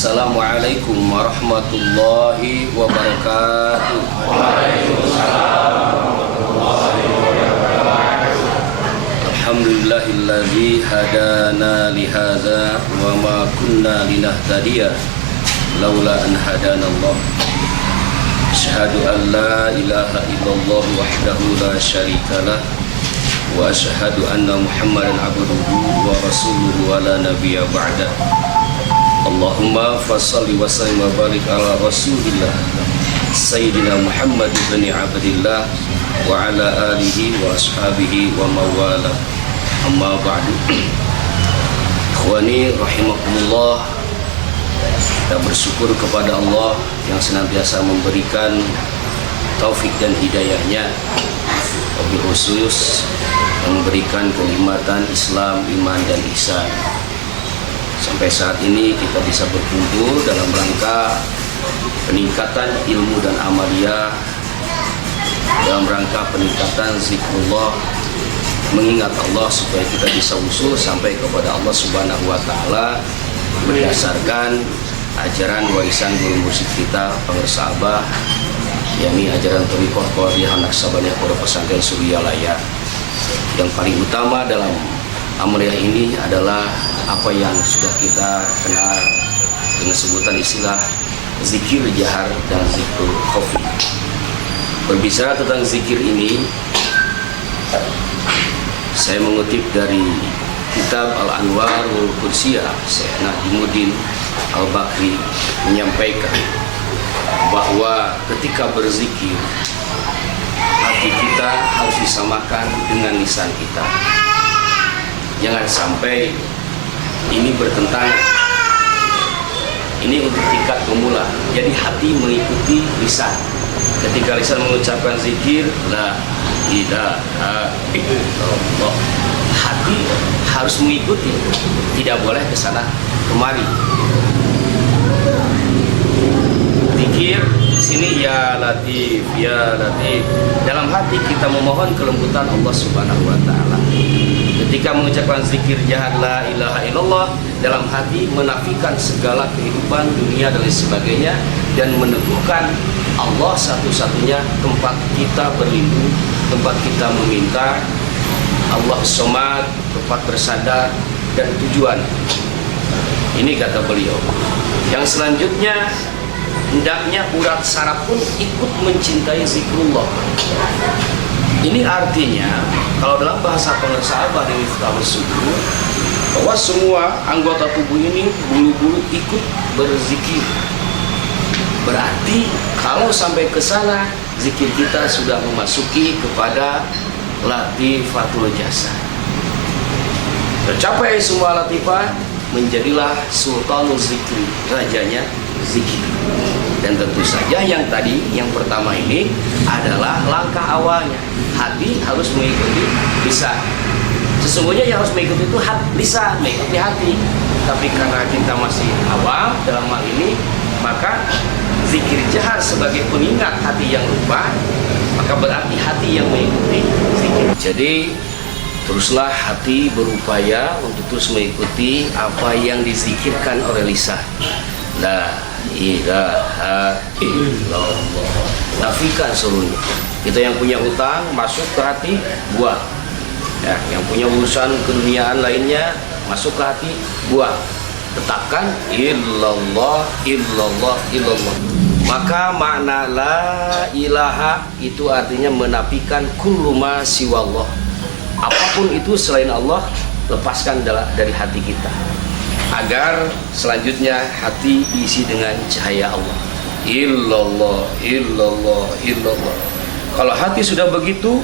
Assalamualaikum warahmatullahi wabarakatuh. Alhamdulillahilladzi hadana lihadza wa ma kunna linahtadiya laula an hadanallah. Asyhadu an la ilaha illallah wahdahu la syarikalah wa asyhadu anna Muhammadan abduhu wa rasuluhu wa la nabiyya ba'da. Allahumma fassalli wa sallim wa barik ala rasulillah Sayyidina Muhammad ibn Abdillah wa ala alihi wa ashabihi wa mawala. Amma ba'du. Ikhwani rahimakumullah, kita bersyukur kepada Allah yang senantiasa memberikan taufik dan hidayahnya, wabil khusus memberikan kenikmatan Islam, iman dan ihsan. Sampai saat ini kita bisa berkumpul dalam rangka peningkatan ilmu dan amalia, dalam rangka peningkatan zikrullah, mengingat Allah supaya kita bisa usul sampai kepada Allah Subhanahu wa taala berdasarkan ajaran warisan guru musik kita Pengersa Abah, yakni ajaran Thariqah Qadiriyah Naqsabandiyah Pondok Pesantren Suryalaya. Yang paling utama dalam amaliah ini adalah apa yang sudah kita kenal dengan sebutan istilah zikir jahar dan zikir khafi. Berbicara tentang zikir ini, saya mengutip dari kitab Al-Anwarul Qudsiyah, Syekh Najimuddin Al-Bakri menyampaikan bahwa ketika berzikir, hati kita harus disamakan dengan lisan kita. Jangan sampai ini bertentangan. Ini untuk tingkat pemula. Jadi hati mengikuti lisan. Ketika lisan mengucapkan zikir la ilaha illallah, hati harus mengikuti, tidak boleh ke sana kemari. Zikir di sini ya latif, ya latif. Dalam hati kita memohon kelembutan Allah Subhanahu wa taala. Ketika mengucapkan zikir jahar la ilaha illallah, dalam hati menafikan segala kehidupan dunia dan lain sebagainya, dan meneguhkan Allah satu-satunya tempat kita berlindung, tempat kita meminta, Allah Somad, tempat bersandar dan tujuan. Ini kata beliau. Yang selanjutnya, hendaknya urat saraf pun ikut mencintai zikrullah. Ini artinya, kalau dalam bahasa Pengersa Abah di Miftahus Sudur, bahwa semua anggota tubuh ini bulu-bulu ikut berzikir. Berarti kalau sampai ke sana, zikir kita sudah memasuki kepada latifatul jasad. Tercapai semua latifah, menjadilah sultanul zikri, rajanya zikir. Dan tentu saja yang tadi, yang pertama ini adalah langkah awalnya. Hati harus mengikuti lisan. Sesungguhnya yang harus mengikuti itu lisan, mengikuti hati. Tapi karena kita masih awam dalam hal ini, maka zikir jahar sebagai pengingat hati yang lupa, maka berarti hati yang mengikuti zikir. Jadi teruslah hati berupaya untuk terus mengikuti apa yang dizikirkan oleh lisan. La ilaha illallah. Nafikan seluruhnya. Kita yang punya hutang masuk ke hati, buang. Ya, yang punya urusan keduniaan lainnya masuk ke hati, buang. Tetapkan illallah, illallah, illallah. Maka makna la ilaha itu artinya menafikan kullu ma siwallah. Apapun itu selain Allah, lepaskan dari hati kita, agar selanjutnya hati diisi dengan cahaya Allah. Illallah, illallah, illallah. Kalau hati sudah begitu,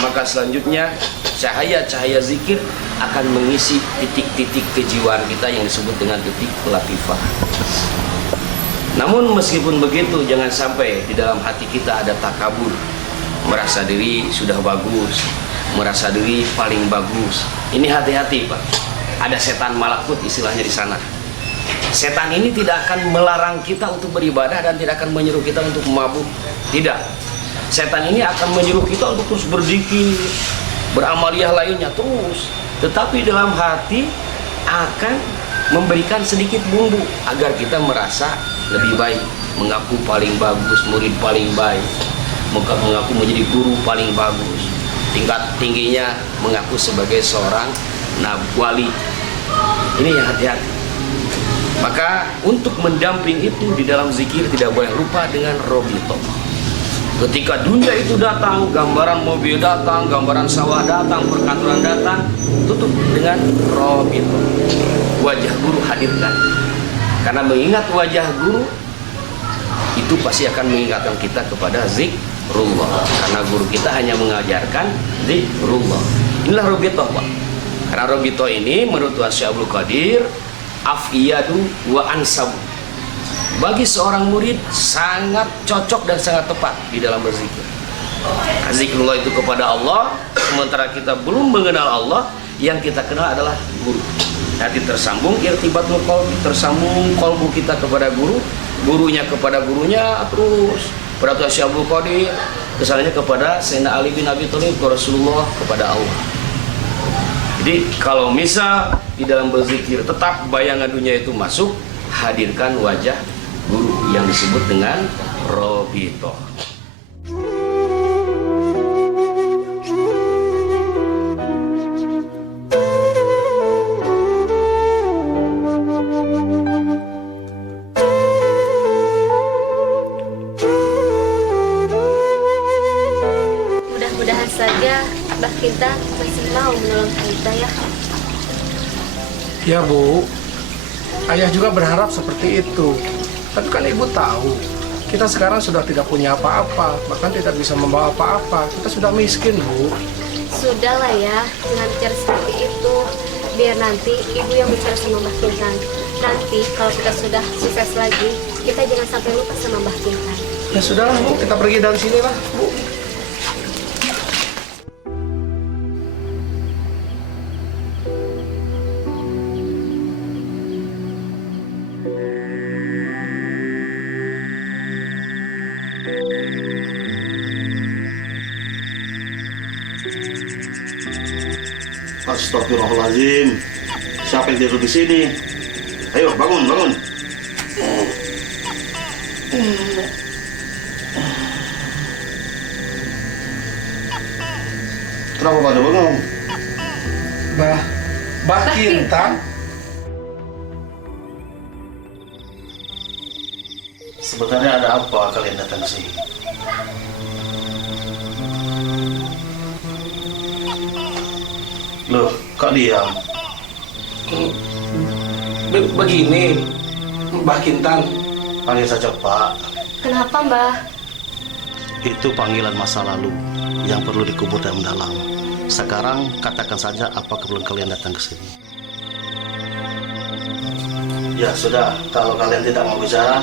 maka selanjutnya cahaya-cahaya zikir akan mengisi titik-titik kejiwaan kita yang disebut dengan titik latifah. Namun meskipun begitu, jangan sampai di dalam hati kita ada takabur, merasa diri sudah bagus, merasa diri paling bagus. Ini hati-hati, Pak. Ada setan malakut istilahnya di sana. Setan ini tidak akan melarang kita untuk beribadah dan tidak akan menyuruh kita untuk mabuk. Tidak. Setan ini akan menyuruh kita untuk terus berzikir, beramaliyah lainnya terus. Tetapi dalam hati akan memberikan sedikit bumbu agar kita merasa lebih baik, mengaku paling bagus, murid paling baik, mengaku menjadi guru paling bagus, tingkat tingginya mengaku sebagai seorang wali. Ini yang hati-hati. Maka untuk mendamping itu di dalam zikir tidak boleh lupa dengan robito. Ketika dunia itu datang, gambaran mobil datang, gambaran sawah datang, perkantoran datang, tutup dengan robito. Wajah guru hadirkan. Karena mengingat wajah guru itu pasti akan mengingatkan kita kepada zikrullah. Karena guru kita hanya mengajarkan zikrullah. Inilah robito, Pak. Karena robito ini menurut Syekh Abdul Qadir afiyadu wa ansabu. Bagi seorang murid sangat cocok dan sangat tepat di dalam berzikir. Zikrullah itu kepada Allah, sementara kita belum mengenal Allah, yang kita kenal adalah guru. Nanti tersambung irtibatul qalbi, tersambung qalbu kita kepada guru, gurunya kepada gurunya, terus peraturan Syekh Abdul Qadir kesannya kepada Sayyidina Ali bin Abi Thalib, Rasulullah, kepada Allah. Jadi kalau misal di dalam berzikir tetap bayangan dunia itu masuk, hadirkan wajah guru yang disebut dengan robito. Mudah-mudahan saja Mbak Kinta masih mau menolong kita ya. Ya Bu, ayah juga berharap seperti itu. Tapi kan ibu tahu, kita sekarang sudah tidak punya apa-apa, bahkan tidak bisa membawa apa-apa. Kita sudah miskin, Bu. Sudahlah ya, jangan bicara seperti itu. Biar nanti ibu yang bicara sama Mbak Kintan. Nanti kalau kita sudah sukses lagi, kita jangan sampai lupa sama Mbak Kintan. Ya sudah, Bu, kita pergi dari sini lah, Bu. Astagfirullahaladzim. Siapa yang tidur di sini? Ayo bangun, bangun. Kenapa pada bengong? Mbak Kintan. Sebenarnya ada apa kalian datang ke sini? Loh, kok diam? Begini, Mbak Kintan. Panggil saja Pak. Kenapa Mbah? Itu panggilan masa lalu yang perlu dikubur dalam. Sekarang katakan saja apa keperluan kalian datang ke sini. Ya sudah, kalau kalian tidak mau bicara,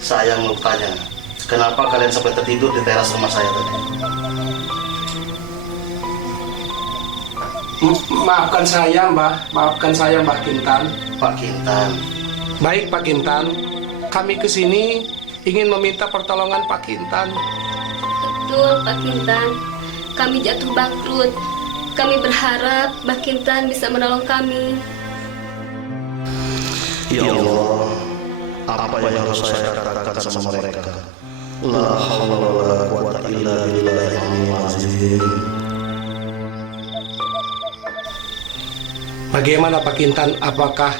saya mau tanya. Kenapa kalian sampai tertidur di teras rumah saya tadi? Maafkan saya, Mbah. Maafkan saya, Mbak Kintan. Pak Kintan. Baik, Pak Kintan. Kami ke sini ingin meminta pertolongan Pak Kintan. Betul Pak Kintan. Kami jatuh bangkrut. Kami berharap Mbak Kintan bisa menolong kami. Ya Allah, apa yang harus saya katakan sama mereka? La haula wala quwwata illa billahil azim. Bagaimana Pak Kintan? Apakah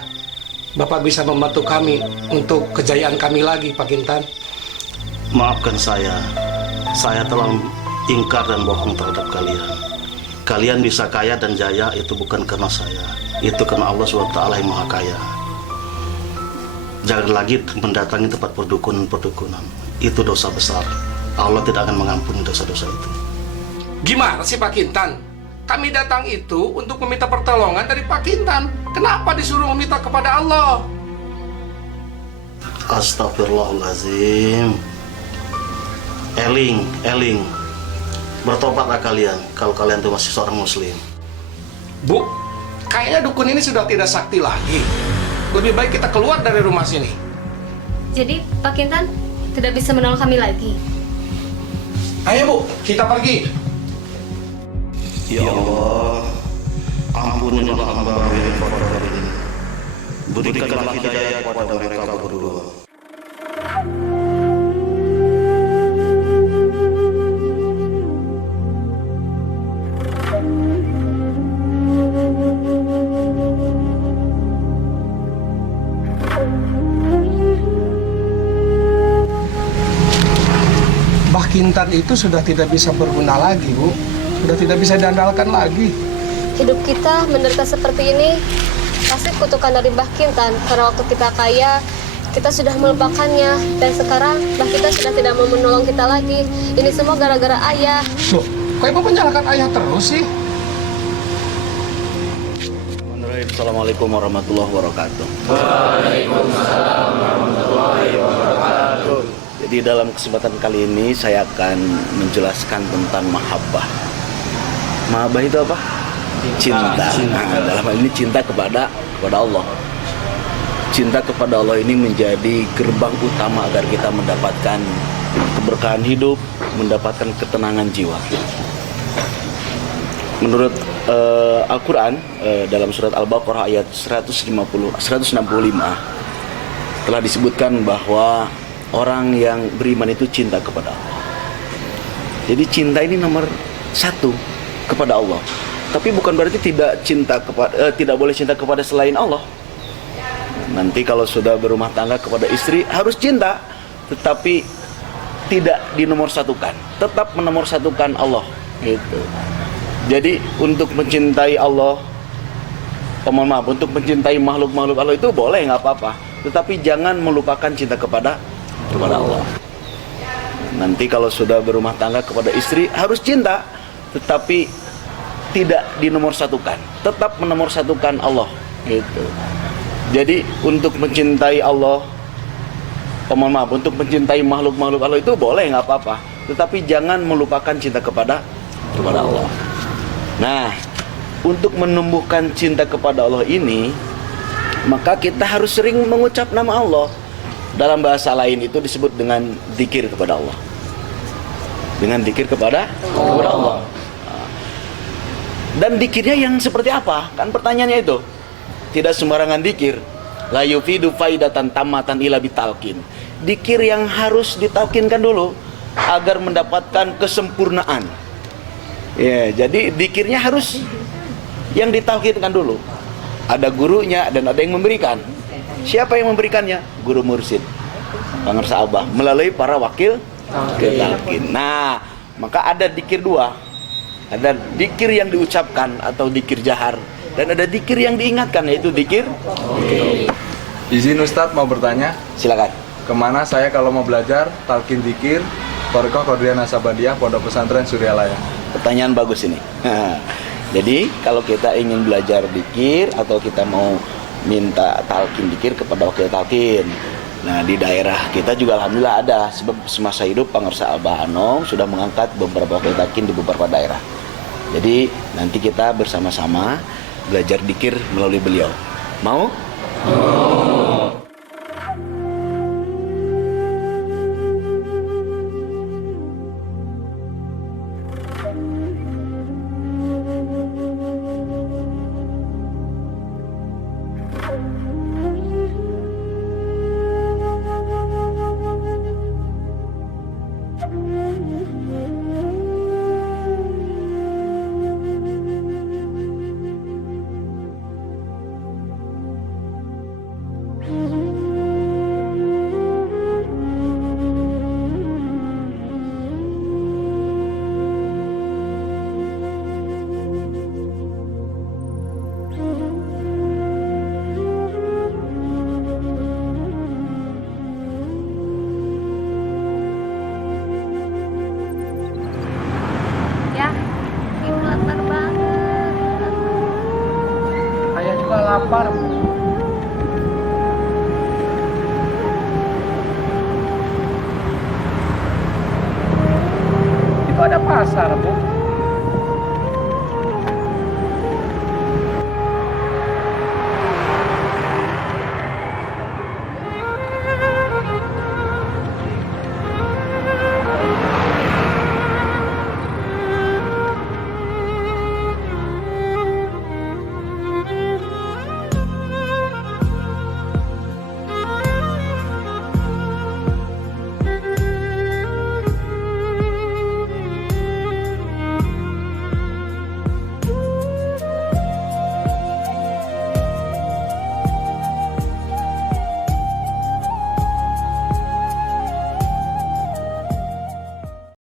Bapak bisa membantu kami untuk kejayaan kami lagi, Pak Kintan? Maafkan saya telah ingkar dan bohong terhadap kalian. Kalian bisa kaya dan jaya itu bukan karena saya, itu karena Allah SWT yang Maha Kaya. Jangan lagi mendatangi tempat perdukunan-perdukunan. Itu dosa besar. Allah tidak akan mengampuni dosa-dosa itu. Gimana sih Pak Kintan? Kami datang itu untuk meminta pertolongan dari Pak Kintan. Kenapa disuruh meminta kepada Allah? Astagfirullahaladzim. Eling. Bertobatlah kalian kalau kalian itu masih seorang muslim. Bu, kayaknya dukun ini sudah tidak sakti lagi. Lebih baik kita keluar dari rumah sini. Jadi Pak Kintan tidak bisa menolong kami lagi. Ayo Bu, kita pergi. Ya Allah, ampunilah hamba yang kotor ini. Berikanlah hidayah kepada mereka berdua. Mbah Kintan itu sudah tidak bisa berguna lagi, Bu. Sudah tidak bisa diandalkan lagi. Hidup kita menderita seperti ini pasti kutukan dari Mbah Kintan. Karena waktu kita kaya, kita sudah melupakannya. Dan sekarang Mbah Kintan sudah tidak mau menolong kita lagi. Ini semua gara-gara ayah. Loh, kok Ibu menyalahkan ayah terus sih? Assalamualaikum warahmatullahi wabarakatuh. Jadi dalam kesempatan kali ini saya akan menjelaskan tentang mahabbah. Mahabbah itu apa? Cinta. Nah, dalam hal ini cinta kepada Allah. Cinta kepada Allah ini menjadi gerbang utama agar kita mendapatkan keberkahan hidup, mendapatkan ketenangan jiwa. Menurut Al-Quran dalam surat Al-Baqarah ayat 165 telah disebutkan bahwa orang yang beriman itu cinta kepada Allah. Jadi cinta ini nomor satu kepada Allah. Tapi bukan berarti tidak boleh cinta kepada selain Allah. Nanti kalau sudah berumah tangga kepada istri harus cinta, tetapi tidak dinomorsatukan. Tetap menomorsatukan Allah. Gitu. Jadi untuk mencintai Allah, untuk mencintai makhluk-makhluk Allah itu boleh, nggak apa-apa. Tetapi jangan melupakan cinta kepada Allah. Nanti kalau sudah berumah tangga kepada istri harus cinta, tetapi tidak dinomorsatukan. Tetap menomorsatukan Allah. Gitu. Jadi untuk mencintai Allah, untuk mencintai makhluk-makhluk Allah itu boleh, nggak apa-apa. Tetapi jangan melupakan cinta kepada Allah. Nah, untuk menumbuhkan cinta kepada Allah ini, maka kita harus sering mengucap nama Allah. Dalam bahasa lain itu disebut dengan zikir kepada Allah. Dengan zikir kepada Allah. Dan zikirnya yang seperti apa? Kan pertanyaannya itu. Tidak sembarangan zikir. La yufidu faidatan tamatan ila bitalkin. Zikir yang harus ditalkinkan dulu agar mendapatkan kesempurnaan. Ya, jadi zikirnya harus yang ditalkinkan dulu. Ada gurunya dan ada yang memberikan. Siapa yang memberikannya? Guru mursyid, pengarsa Abah, melalui para wakil talkin. Nah, maka ada zikir dua. Ada zikir yang diucapkan atau zikir jahar, dan ada zikir yang diingatkan, yaitu zikir. Izin Ustadz mau bertanya. Silakan. Kemana saya kalau mau belajar talqin zikir Thariqah Qadiriyah Nasabandiyah Pondok Pesantren Suryalaya? Pertanyaan bagus ini. Jadi kalau kita ingin belajar zikir atau kita mau minta talqin zikir kepada wakil talqin. Nah, di daerah kita juga alhamdulillah ada, sebab semasa hidup Pangarsa Abah Anom sudah mengangkat beberapa wakil talqin di beberapa daerah. Jadi nanti kita bersama-sama belajar zikir melalui beliau. Mau? Ya, ibu lapar banget. Ayah juga lapar, Bu. Itu ada pasar, Bu.